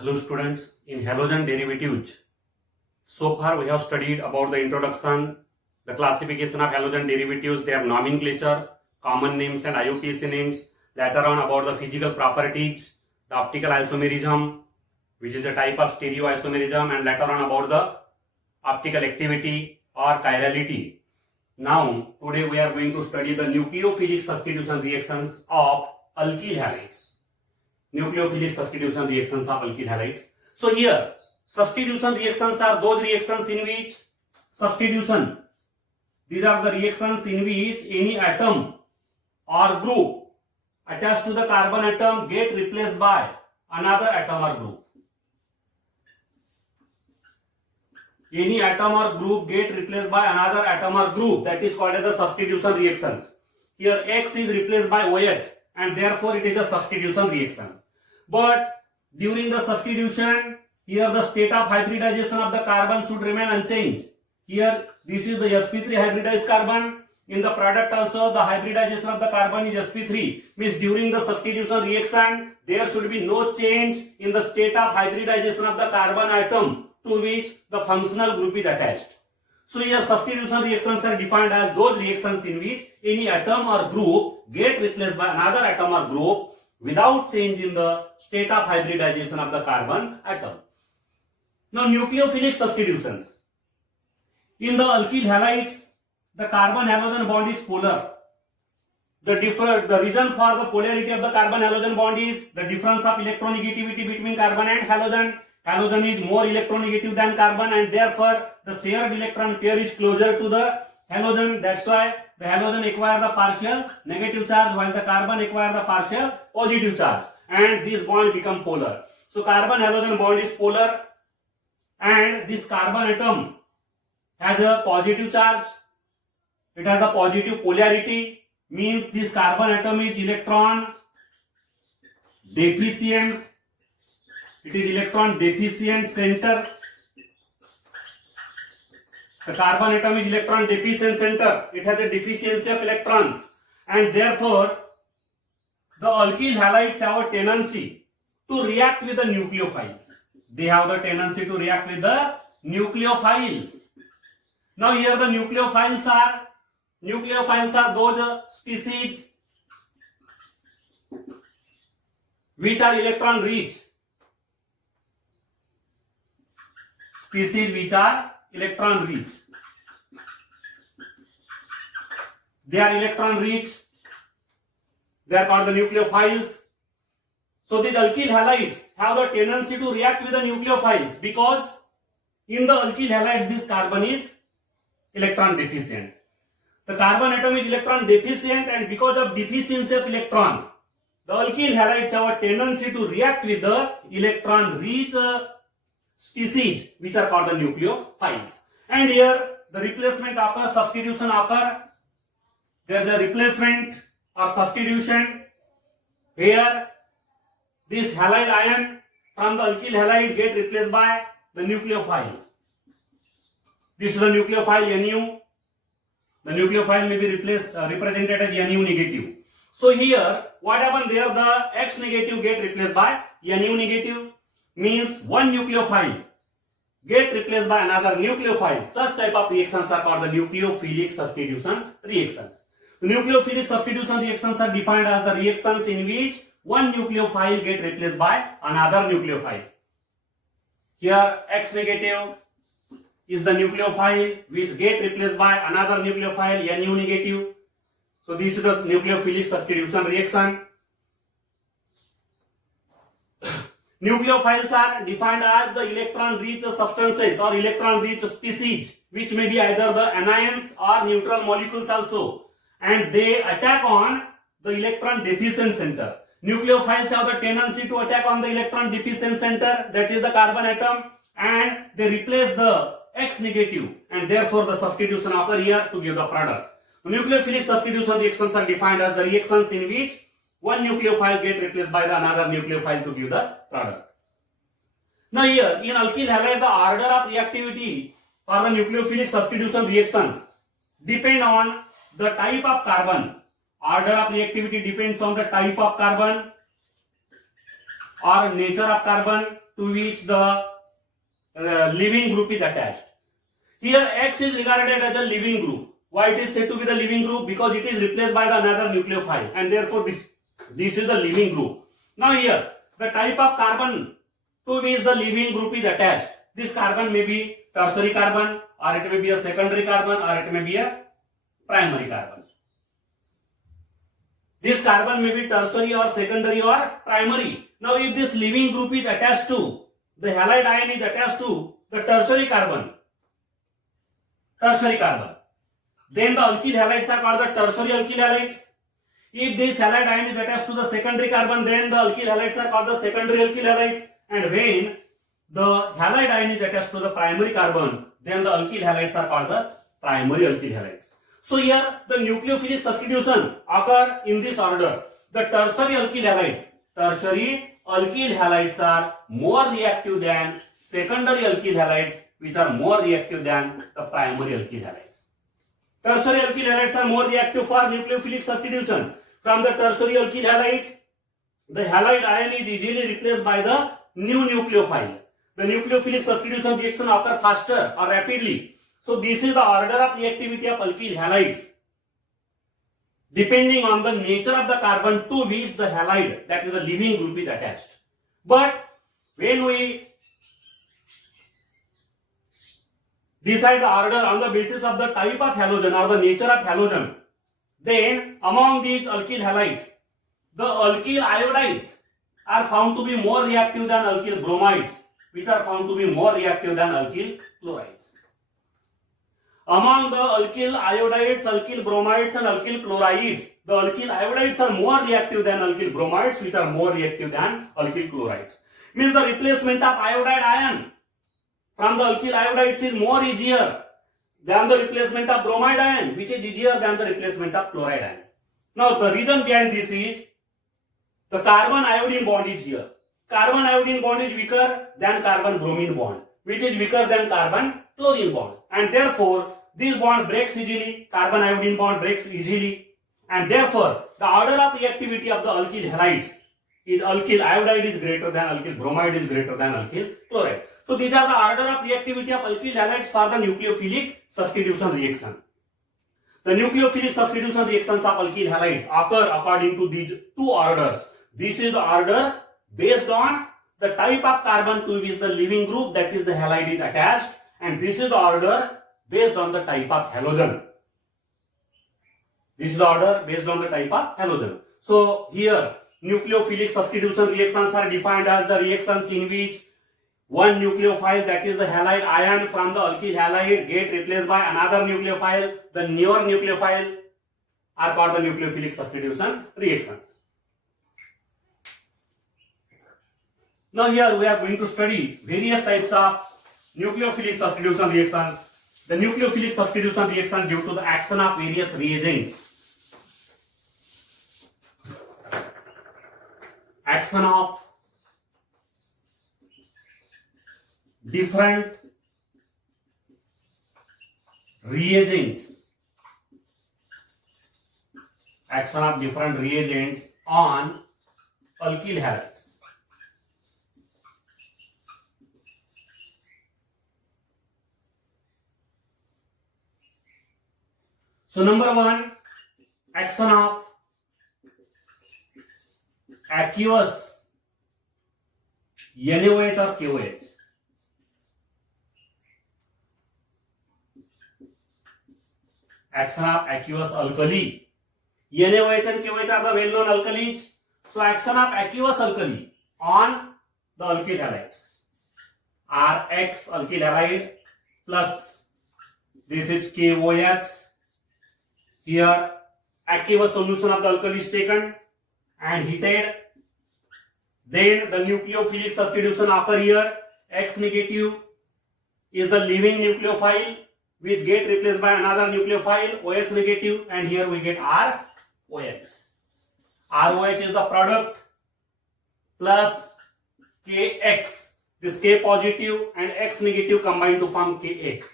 Hello students, in halogen derivatives, so far we have studied about the introduction, the classification of halogen derivatives, their nomenclature, common names and IUPAC names, later on about the physical properties, the optical isomerism, which is a type of stereoisomerism, and later on about the optical activity or chirality. Now, today we are going to study the nucleophilic substitution reactions of alkyl halides. Nucleophilic substitution reactions of alkyl halides. So here, substitution reactions are those reactions in which substitution, these are the reactions in which any atom or group attached to the carbon atom get replaced by another atom or group. Any atom or group get replaced by another atom or group, that is called as the substitution reactions. Here X is replaced by OH and therefore it is a substitution reaction. But during the substitution, here the state of hybridization of the carbon should remain unchanged. Here this is the sp3 hybridized carbon. In the product also the hybridization of the carbon is sp3. Means during the substitution reaction there should be no change in the state of hybridization of the carbon atom to which the functional group is attached. So here substitution reactions are defined as those reactions in which any atom or group get replaced by another atom or group without change in the state of hybridization of the carbon atom. Now nucleophilic substitutions. In the alkyl halides, the carbon halogen bond is polar. The reason for the polarity of the carbon halogen bond is the difference of electronegativity between carbon and halogen. Halogen is more electronegative than carbon and therefore the shared electron pair is closer to the halogen. That's why the halogen acquire the partial negative charge while the carbon acquire the partial positive charge, and this bond become polar. So carbon halogen bond is polar and this carbon atom has a positive charge. It has a positive polarity, means this carbon atom is electron deficient. It is electron deficient center. The carbon atom is electron deficient center. It has a deficiency of electrons and therefore the alkyl halides have a tendency to react with the nucleophiles. They have the tendency to react with the nucleophiles. Now here the nucleophiles are those species which are electron rich. Species which are electron rich. They are electron rich. They are called the nucleophiles. So these alkyl halides have the tendency to react with the nucleophiles because in the alkyl halides this carbon is electron deficient. The carbon atom is electron deficient and because of deficiency of electron, the alkyl halides have a tendency to react with the electron rich species which are called the nucleophiles. And here the replacement occurs, substitution occur. There the replacement or substitution where this halide ion from the alkyl halide get replaced by the nucleophile. This is the nucleophile Nu. The nucleophile may be represented as Nu negative. So here what happened there, the X negative get replaced by Nu negative, means one nucleophile get replaced by another nucleophile. Such type of reactions are called the nucleophilic substitution reactions. The nucleophilic substitution reactions are defined as the reactions in which one nucleophile get replaced by another nucleophile. Here X negative is the nucleophile which get replaced by another nucleophile Nu negative. So this is the nucleophilic substitution reaction. Nucleophiles are defined as the electron-rich substances or electron-rich species which may be either the anions or neutral molecules also, and they attack on the electron deficient center. Nucleophiles have the tendency to attack on the electron deficient center, that is the carbon atom, and they replace the X negative and therefore the substitution occur here to give the product. Nucleophilic substitution reactions are defined as the reactions in which one nucleophile get replaced by the another nucleophile to give the product. Now here in alkyl halide the order of reactivity for the nucleophilic substitution reactions depend on the type of carbon. Order of reactivity depends on the type of carbon or nature of carbon to which the leaving group is attached. Here X is regarded as a leaving group. Why it is said to be the leaving group? Because it is replaced by the another nucleophile, and therefore this is the leaving group. Now here the type of carbon to which the leaving group is attached. This carbon may be tertiary carbon, or it may be a secondary carbon, or it may be a primary carbon. This carbon may be tertiary or secondary or primary. Now if this leaving group is attached to, the halide ion is attached to the tertiary carbon, then the alkyl halides are called the tertiary alkyl halides. If this halide ion is attached to the secondary carbon, then the alkyl halides are called the secondary alkyl halides. And when the halide ion is attached to the primary carbon, then the alkyl halides are called the primary alkyl halides. So here the nucleophilic substitution occur in this order. The tertiary alkyl halides are more reactive than secondary alkyl halides, which are more reactive than the primary alkyl halides. Tertiary alkyl halides are more reactive for nucleophilic substitution. From the tertiary alkyl halides, the halide ion is easily replaced by the new nucleophile. The nucleophilic substitution reaction occur faster or rapidly. So this is the order of reactivity of alkyl halides, depending on the nature of the carbon to which the halide, that is the leaving group, is attached. But when we decide the order on the basis of the type of halogen or the nature of halogen, then among these alkyl halides, the alkyl iodides are found to be more reactive than alkyl bromides, which are found to be more reactive than alkyl chlorides. Among the alkyl iodides, alkyl bromides and alkyl chlorides, the alkyl iodides are more reactive than alkyl bromides, which are more reactive than alkyl chlorides. Means the replacement of iodide ion from the alkyl iodides is more easier than the replacement of bromide ion, which is easier than the replacement of chloride ion. Now the reason behind this is the carbon iodine bond is here. Carbon iodine bond is weaker than carbon bromine bond, which is weaker than carbon chlorine bond, and therefore this bond breaks easily. Carbon iodine bond breaks easily, and therefore the order of reactivity of the alkyl halides is alkyl iodide is greater than alkyl bromide is greater than alkyl chloride. So these are the order of reactivity of alkyl halides for the nucleophilic substitution reaction. The nucleophilic substitution reactions of alkyl halides occur according to these two orders. This is the order based on the type of carbon to which the leaving group, that is the halide, is attached, and this is the order based on the type of halogen. This is the order based on the type of halogen. So here nucleophilic substitution reactions are defined as the reactions in which one nucleophile, that is the halide ion from the alkyl halide, get replaced by another nucleophile. The newer nucleophile are called the nucleophilic substitution reactions. Now here we are going to study various types of nucleophilic substitution reactions. The nucleophilic substitution reaction due to the action of various reagents. Action of different reagents. Action of different reagents on alkyl halides. So number one, action of aqueous NaOH or KOH. Action of aqueous alkali. NaOH and KOH are the well-known alkalis. So action of aqueous alkali on the alkyl halides. Rx alkyl halide plus this is KOH. Here aqueous solution of the alkali is taken and heated. Then the nucleophilic substitution occur here. X negative is the leaving nucleophile which get replaced by another nucleophile, OH negative, and here we get ROH. ROH is the product plus KX. This K positive and X negative combine to form KX.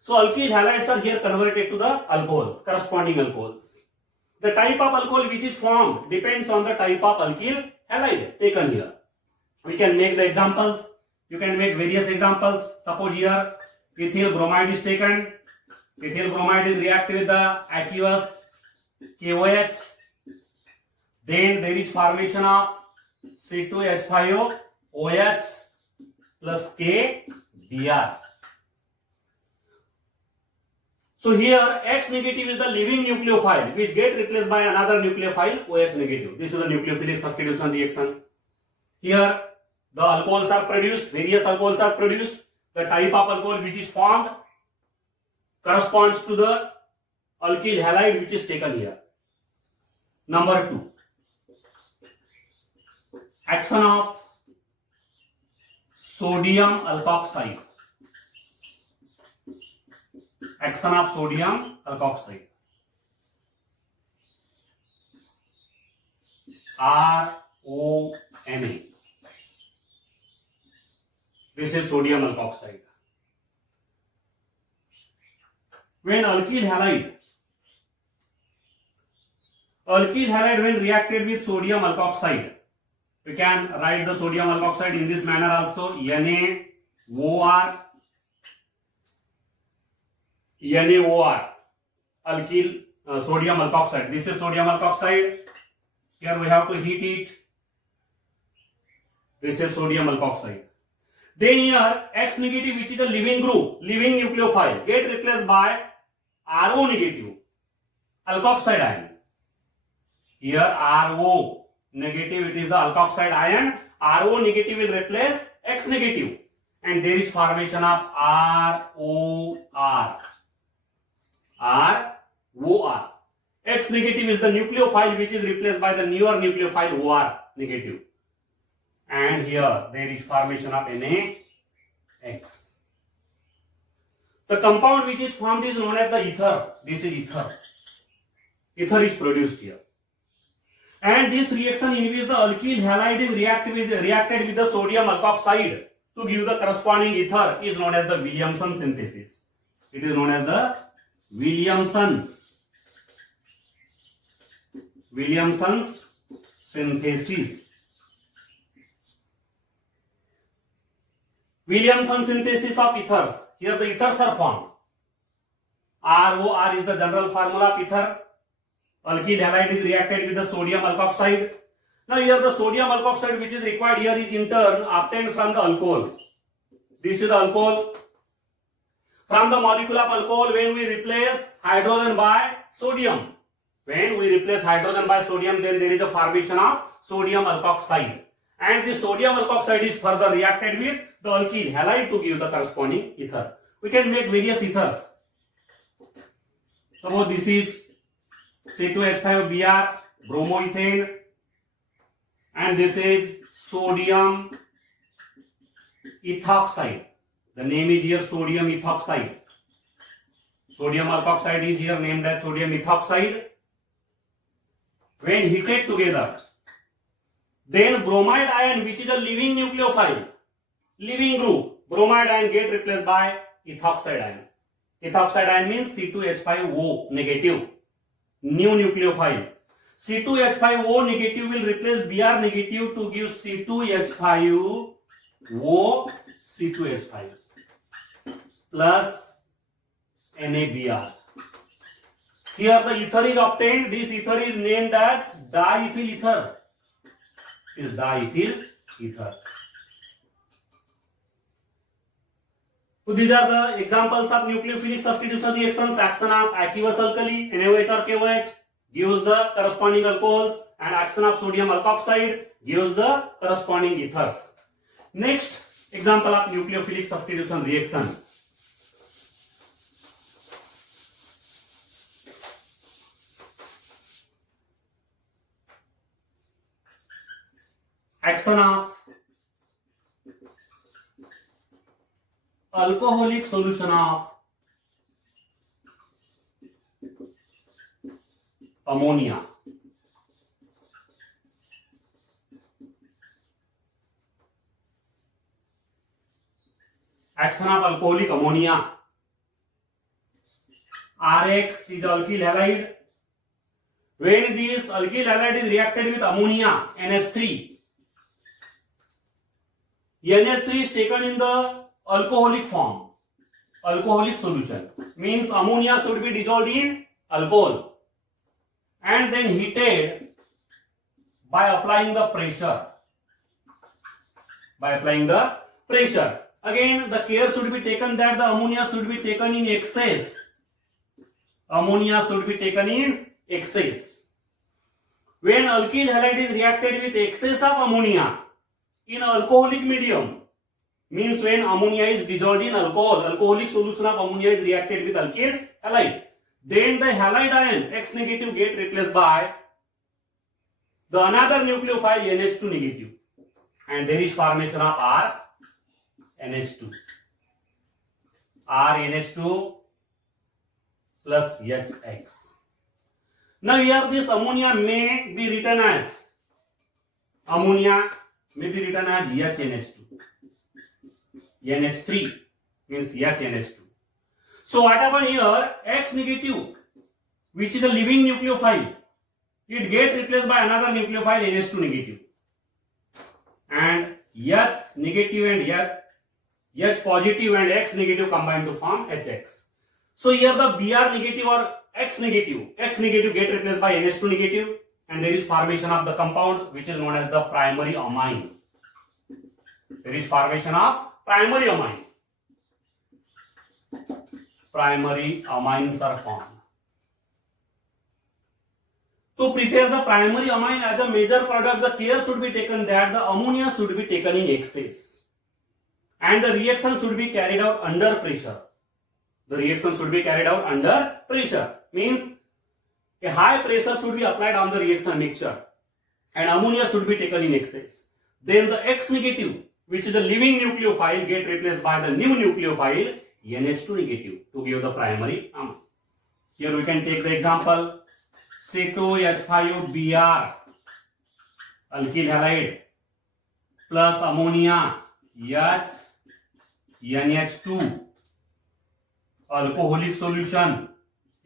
So alkyl halides are here converted to the alcohols, corresponding alcohols. The type of alcohol which is formed depends on the type of alkyl halide taken here. We can make the examples. You can make various examples. Suppose here ethyl bromide is taken. Ethyl bromide is reacted with the aqueous KOH. Then there is formation of C2H5OH plus KBr. So here X negative is the leaving nucleophile which get replaced by another nucleophile OH negative. This is the nucleophilic substitution reaction. Here the alcohols are produced, various alcohols are produced. The type of alcohol which is formed corresponds to the alkyl halide which is taken here. Number 2. Action of sodium alkoxide. Action of sodium alkoxide. RONA. This is sodium alkoxide. When alkyl halide when reacted with sodium alkoxide, we can write the sodium alkoxide in this manner also. NaOR, alkyl sodium alkoxide. This is sodium alkoxide. Here we have to heat it. This is sodium alkoxide. Then here X negative, which is the leaving group, leaving nucleophile, get replaced by RO negative, alkoxide ion. Here RO negative, it is the alkoxide ion. RO negative will replace X negative, and there is formation of ROR. X negative is the nucleophile which is replaced by the newer nucleophile OR negative, and here there is formation of NaX. The compound which is formed is known as the ether. This is ether. Ether is produced here. And this reaction in which the alkyl halide is reacted with the sodium alkoxide to give the corresponding ether is known as the Williamson synthesis. It is known as the Williamson's synthesis. Williamson synthesis of ethers. Here the ethers are formed. ROR is the general formula of ether. Alkyl halide is reacted with the sodium alkoxide. Now here the sodium alkoxide which is required here is in turn obtained from the alcohol. This is the alcohol. From the molecule of alcohol, when we replace hydrogen by sodium, then there is a formation of sodium alkoxide. And this sodium alkoxide is further reacted with the alkyl halide to give the corresponding ether. We can make various ethers. Suppose this is C2H5Br, bromoethane, and this is sodium ethoxide. The name is here sodium ethoxide. Sodium alkoxide is here named as sodium ethoxide. When heated together, then bromide ion, which is a leaving nucleophile, leaving group, bromide ion get replaced by ethoxide ion. Ethoxide ion means C2H5O negative, new nucleophile. C2H5O negative will replace Br negative to give C2H5O, C2H5 plus NaBr. Here the ether is obtained. This ether is named as diethyl ether. Is diethyl ether. So these are the examples of nucleophilic substitution reactions. Action of aqueous alkali, NaOH or KOH, gives the corresponding alcohols, and action of sodium alkoxide gives the corresponding ethers. Next example of nucleophilic substitution reaction. Action of alcoholic solution of ammonia. Action of alcoholic ammonia. RX is alkyl halide. When this alkyl halide is reacted with ammonia, NH3, NH3 is taken in the alcoholic form, alcoholic solution, means ammonia should be dissolved in alcohol and then heated by applying the pressure. By applying the pressure. Again, the care should be taken that the ammonia should be taken in excess. Ammonia should be taken in excess. When alkyl halide is reacted with excess of ammonia in alcoholic medium, means when ammonia is dissolved in alcohol, alcoholic solution of ammonia is reacted with alkyl halide, then the halide ion X negative get replaced by the another nucleophile NH2 negative, and there is formation of RNH2. RNH2 plus HX. Now here this ammonia may be written as HNH2. NH3 means HNH2. So what happened here? X negative, which is a living nucleophile, it gets replaced by another nucleophile NH2 negative. And H negative and H positive and X negative combine to form HX. So here the Br negative or X negative get replaced by NH2 negative, and there is formation of the compound which is known as the primary amine. There is formation of primary amine. Primary amines are formed. To prepare the primary amine as a major product, the care should be taken that the ammonia should be taken in excess and the reaction should be carried out under pressure. The reaction should be carried out under pressure, means a high pressure should be applied on the reaction mixture and ammonia should be taken in excess. Then the X negative, which is a living nucleophile, get replaced by the new nucleophile NH2 negative to give the primary amine. Here we can take the example C2H5Br alkyl halide plus ammonia NH2 alcoholic solution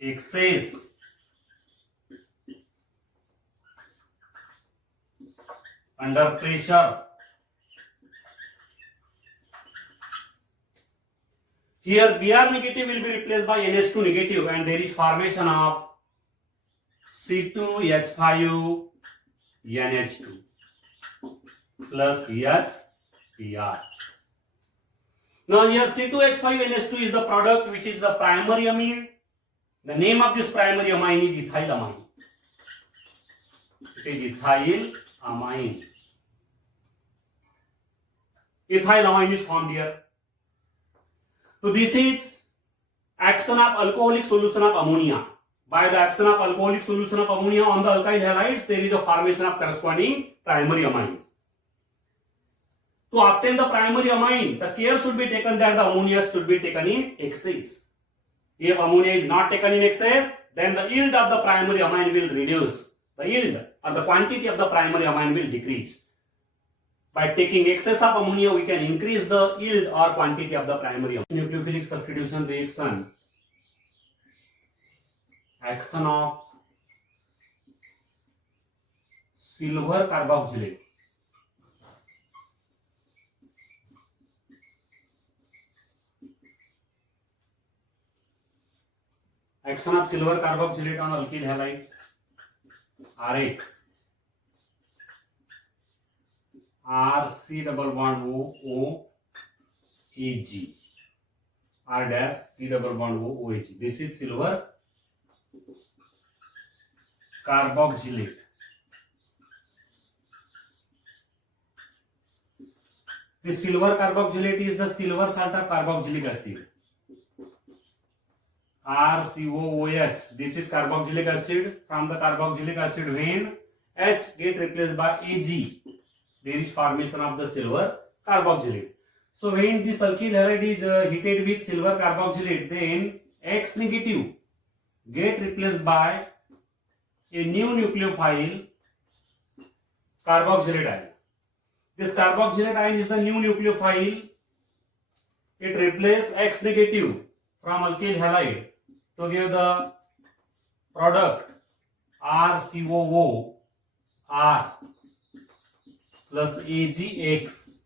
excess under pressure. Here Br negative will be replaced by NH2 negative and there is formation of C2H5NH2 plus HBr. Now here C2H5NH2 is the product which is the primary amine. The name of this primary amine is ethylamine. It is ethylamine. Ethylamine is formed here. So this is action of alcoholic solution of ammonia. By the action of alcoholic solution of ammonia on the alkyl halides, there is a formation of corresponding primary amine. To obtain the primary amine, the care should be taken that the ammonia should be taken in excess. If ammonia is not taken in excess, then the yield of the primary amine will reduce. The yield or the quantity of the primary amine will decrease. By taking excess of ammonia, we can increase the yield or quantity of the primary amine. Nucleophilic substitution reaction. Action of silver carboxylate. Action of silver carboxylate on alkyl halides. RX. RC double bond O AG. R dash C double bond O AG. This is silver carboxylate. This silver carboxylate is the silver salt of carboxylic acid. RCOOH. This is carboxylic acid. From the carboxylic acid, when H get replaced by Ag, there is formation of the silver carboxylate. So when this alkyl halide is heated with silver carboxylate, then X negative get replaced by a new nucleophile carboxylate ion. This carboxylate ion is the new nucleophile. It replaces X negative from alkyl halide to give the product RCOO R plus AgX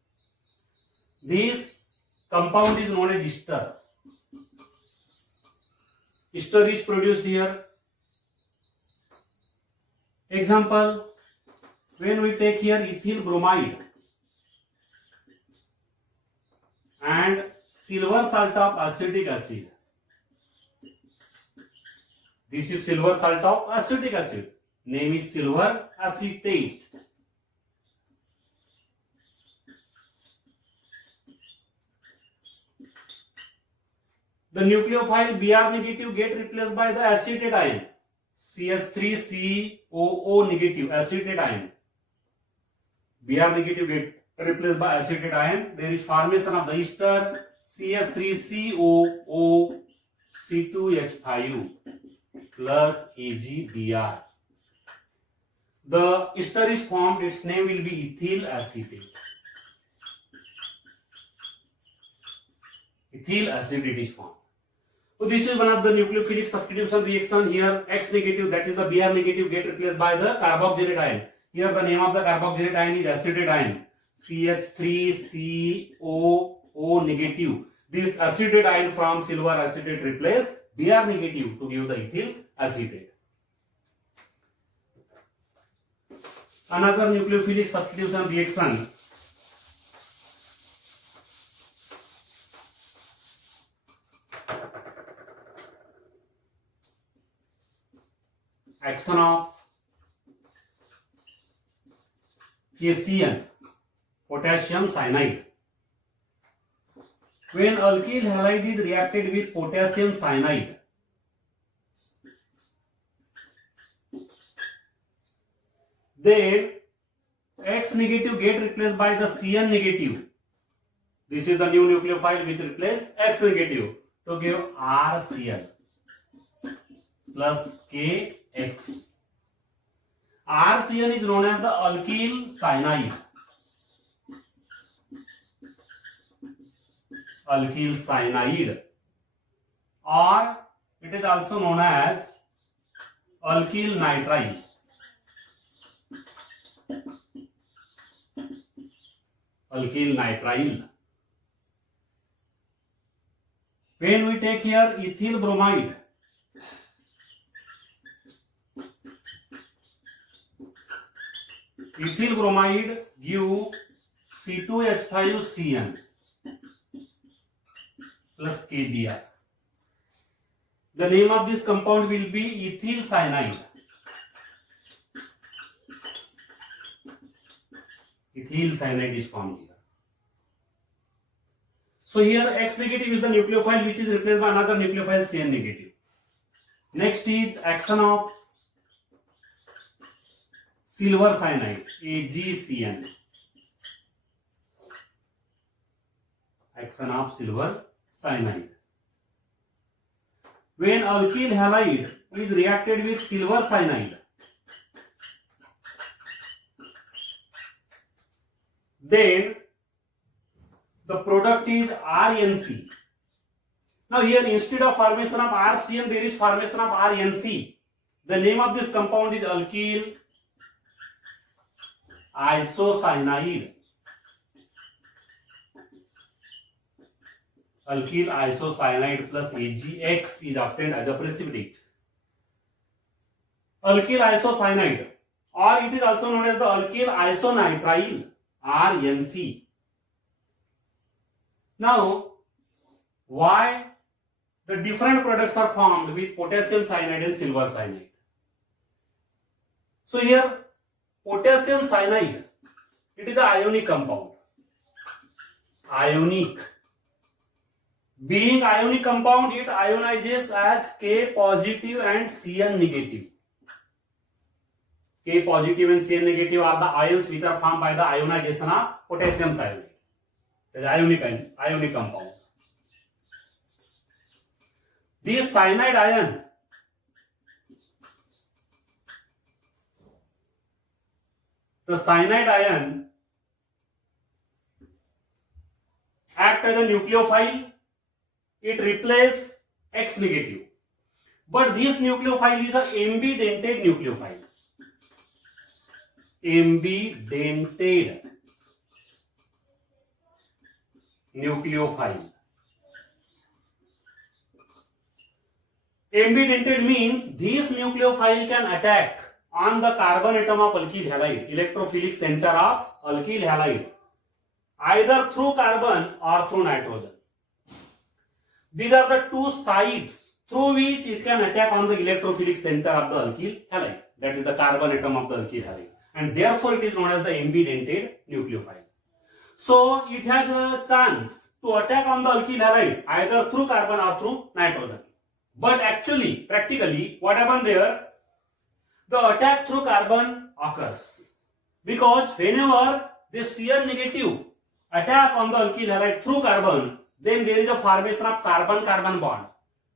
This compound is known as ester. Ester is produced here. Example, when we take here ethyl bromide and silver salt of acetic acid. This is silver salt of acetic acid. Name is silver acetate. The nucleophile Br negative get replaced by the acetate ion CH3COO negative acetate ion. Br negative get replaced by acetate ion. There is formation of the ester CH3COO C2H5 plus AgBr. The ester is formed. Its name will be ethyl acetate. Ethyl acetate is formed. So this is one of the nucleophilic substitution reaction. Here X negative, that is the Br negative, get replaced by the carboxylate ion. Here the name of the carboxylate ion is acetate ion CH3COO negative. This acetate ion from silver acetate replace Br negative to give the ethyl acetate. Another nucleophilic substitution reaction. Action of KCN, potassium cyanide. When alkyl halide is reacted with potassium cyanide, then X negative get replaced by the Cn negative. This is the new nucleophile which replaces X negative to give RCl plus KX. RCl is known as the alkyl cyanide. Alkyl cyanide, or it is also known as alkyl nitrile. Alkyl nitrile. When we take here ethyl bromide, ethyl bromide give C2H5Cn plus KBr. The name of this compound will be ethyl cyanide. Ethyl cyanide is formed here. So here X negative is the nucleophile which is replaced by another nucleophile Cn negative. Next is action of silver cyanide AgCN. Action of silver cyanide. When alkyl halide is reacted with silver cyanide, then the product is RNC. Now here instead of formation of RCN there is formation of RNC. The name of this compound is alkyl isocyanide. Alkyl isocyanide plus AgX is obtained as a precipitate. Alkyl isocyanide, or it is also known as the alkyl isonitrile RNC. Now, why the different products are formed with potassium cyanide and silver cyanide? So here potassium cyanide, it is the ionic compound. Ionic. Being ionic compound, it ionizes as K positive and Cn negative. K positive and Cn negative are the ions which are formed by the ionization of potassium cyanide. It is ionic compound. This cyanide ion act as a nucleophile. It replaces X negative. But this nucleophile is a ambidentate nucleophile. Ambidentate. nucleophile. Ambidentate means this nucleophile can attack on the carbon atom of alkyl halide, electrophilic center of alkyl halide, either through carbon or through nitrogen. These are the two sides through which it can attack on the electrophilic center of the alkyl halide, that is the carbon atom of the alkyl halide, and therefore it is known as the ambidentate nucleophile. So it has a chance to attack on the alkyl halide either through carbon or through nitrogen. But actually, practically, what happened there? The attack through carbon occurs because whenever this Cn negative attack on the alkyl halide through carbon, then there is a formation of carbon-carbon bond.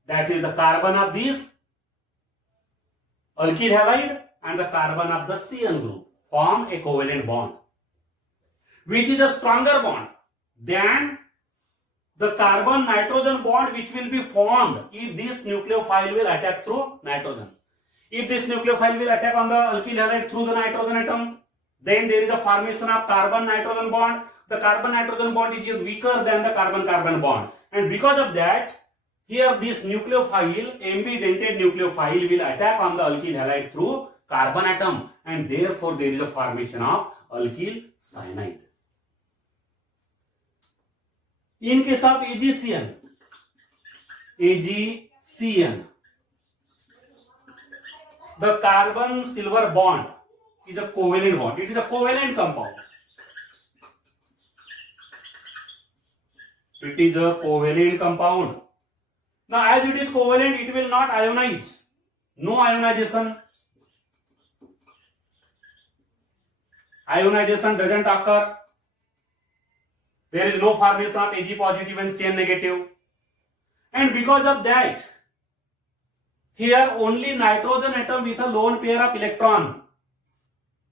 That is the carbon of this alkyl halide and the carbon of the Cn group form a covalent bond, which is a stronger bond than the carbon-nitrogen bond which will be formed if this nucleophile will attack through nitrogen. If this nucleophile will attack on the alkyl halide through the nitrogen atom, then there is a formation of carbon-nitrogen bond. The carbon-nitrogen bond is weaker than the carbon-carbon bond, and because of that, here this nucleophile, ambidentate nucleophile, will attack on the alkyl halide through carbon atom, and therefore there is a formation of alkyl cyanide. In case of AgCN, the carbon silver bond is a covalent bond. It is a covalent compound. It is a covalent compound. Now, as it is covalent, it will not ionize. No ionization. Ionization doesn't occur. There is no formation of Ag positive and Cn negative. And because of that, here only nitrogen atom with a lone pair of electron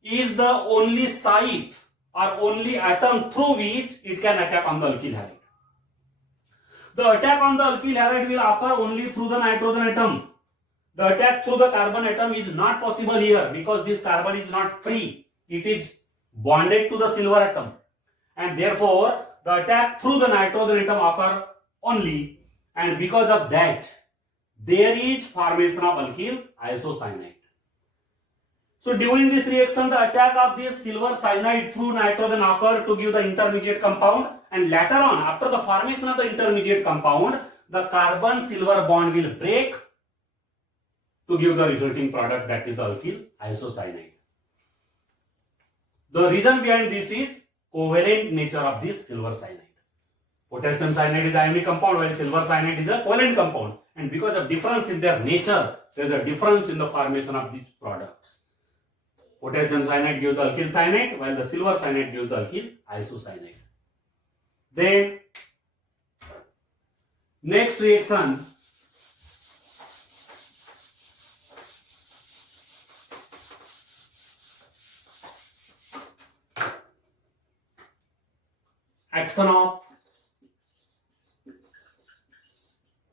is the only site or only atom through which it can attack on the alkyl halide. The attack on the alkyl halide will occur only through the nitrogen atom. The attack through the carbon atom is not possible here because this carbon is not free. It is bonded to the silver atom, and therefore the attack through the nitrogen atom occur only, and because of that there is formation of alkyl isocyanide. So during this reaction, the attack of this silver cyanide through nitrogen occur to give the intermediate compound, and later on, after the formation of the intermediate compound, the carbon silver bond will break to give the resulting product, that is the alkyl isocyanide. The reason behind this is covalent nature of this silver cyanide. Potassium cyanide is ionic compound while silver cyanide is a covalent compound, and because of difference in their nature, there is a difference in the formation of these products. Potassium cyanide gives the alkyl cyanide while the silver cyanide gives the alkyl isocyanide. Then next reaction, action of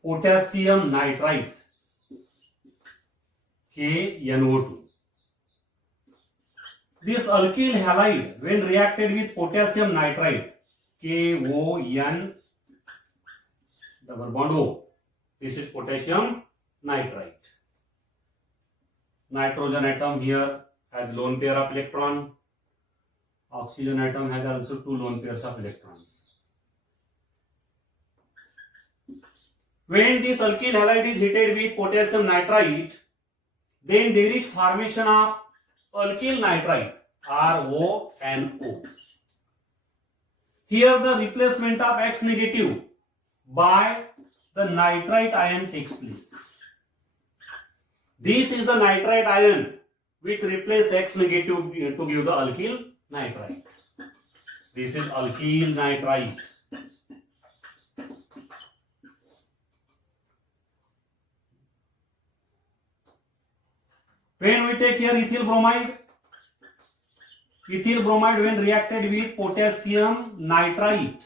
potassium nitrite KNO2. This alkyl halide, when reacted with potassium nitrite KON double bond O, this is potassium nitrite. Nitrogen atom here has lone pair of electron. Oxygen atom has also two lone pairs of electrons. When this alkyl halide is heated with potassium nitrite, then there is formation of alkyl nitrite RONO. Here the replacement of X negative by the nitrite ion takes place. This is the nitrite ion which replaces X negative to give the alkyl nitrite. This is alkyl nitrite. When we take here ethyl bromide when reacted with potassium nitrite,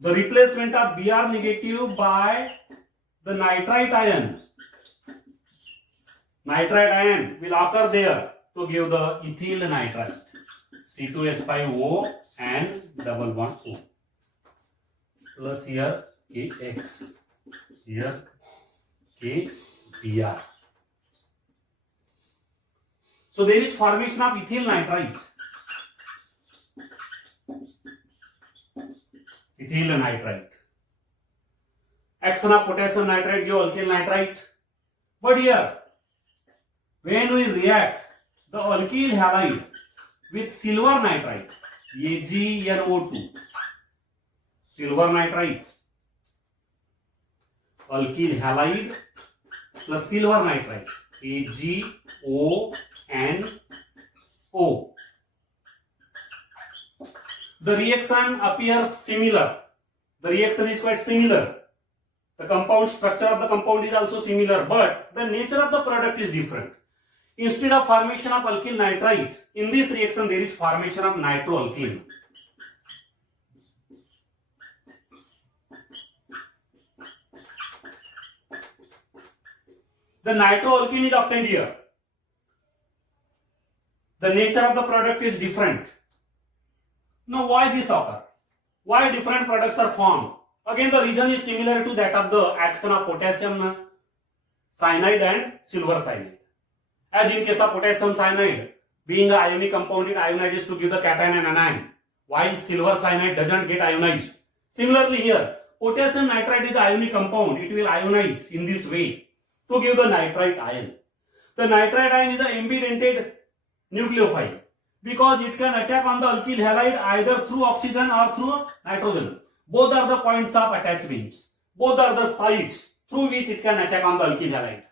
the replacement of Br negative by the nitrite ion will occur there to give the ethyl nitrite C2H5O and double bond O. Plus here KX. Here KBr. So there is formation of ethyl nitrite. Ethyl nitrite. Action of potassium nitrite give alkyl nitrite. But here, when we react the alkyl halide with silver nitrite, AgNO2, silver nitrite, alkyl halide plus silver nitrite, AgONO. The reaction appears similar. The reaction is quite similar. The compound structure of the compound is also similar, but the nature of the product is different. Instead of formation of alkyl nitrite, in this reaction there is formation of nitroalkane. The nitroalkane is obtained here. The nature of the product is different. Now why this occur? Why different products are formed? Again, the reason is similar to that of the action of potassium cyanide and silver cyanide. As in case of potassium cyanide, being an ionic compound, it ionizes to give the cation and anion, while silver cyanide doesn't get ionized. Similarly here, potassium nitrite is an ionic compound, it will ionize in this way to give the nitrite ion. The nitrite ion is an ambidentate nucleophile because it can attack on the alkyl halide either through oxygen or through nitrogen. Both are the points of attachments. Both are the sites through which it can attack on the alkyl halide.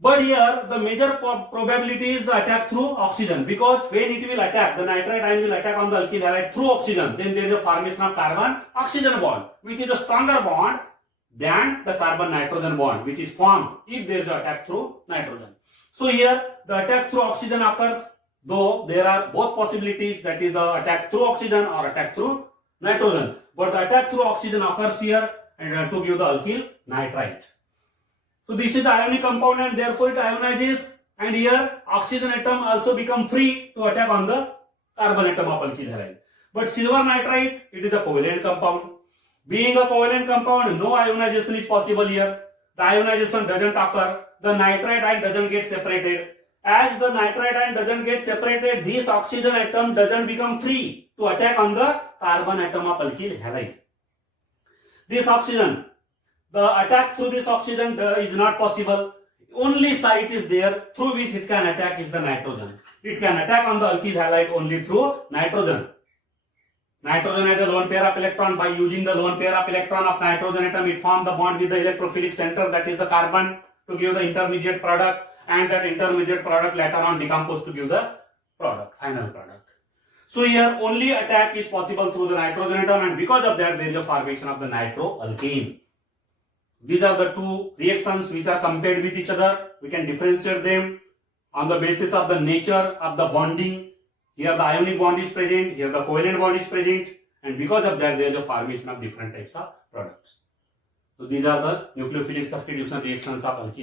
But here the major probability is the attack through oxygen, because when it will attack, the nitrite ion will attack on the alkyl halide through oxygen, then there is a formation of carbon-oxygen bond, which is a stronger bond than the carbon-nitrogen bond, which is formed if there is an attack through nitrogen. So here the attack through oxygen occurs, though there are both possibilities, that is the attack through oxygen or attack through nitrogen. But the attack through oxygen occurs here and to give the alkyl nitrite. So this is the ionic compound and therefore it ionizes, and here oxygen atom also become free to attack on the carbon atom of alkyl halide. But silver nitrite, it is a covalent compound. Being a covalent compound, no ionization is possible here. The ionization doesn't occur. The nitrite ion doesn't get separated. As the nitrite ion doesn't get separated, this oxygen atom doesn't become free to attack on the carbon atom of alkyl halide. This oxygen, the attack through this oxygen is not possible. Only site is there through which it can attack is the nitrogen. It can attack on the alkyl halide only through nitrogen. Nitrogen has a lone pair of electron. By using the lone pair of electron of nitrogen atom, it forms the bond with the electrophilic center, that is the carbon, to give the intermediate product, and that intermediate product later on decomposes to give the product, final product. So here only attack is possible through the nitrogen atom, and because of that there is a formation of the nitroalkane. These are the two reactions which are compared with each other. We can differentiate them on the basis of the nature of the bonding. Here the ionic bond is present, here the covalent bond is present, and because of that there is a formation of different types of products. So these are the nucleophilic substitution reactions of alkyl.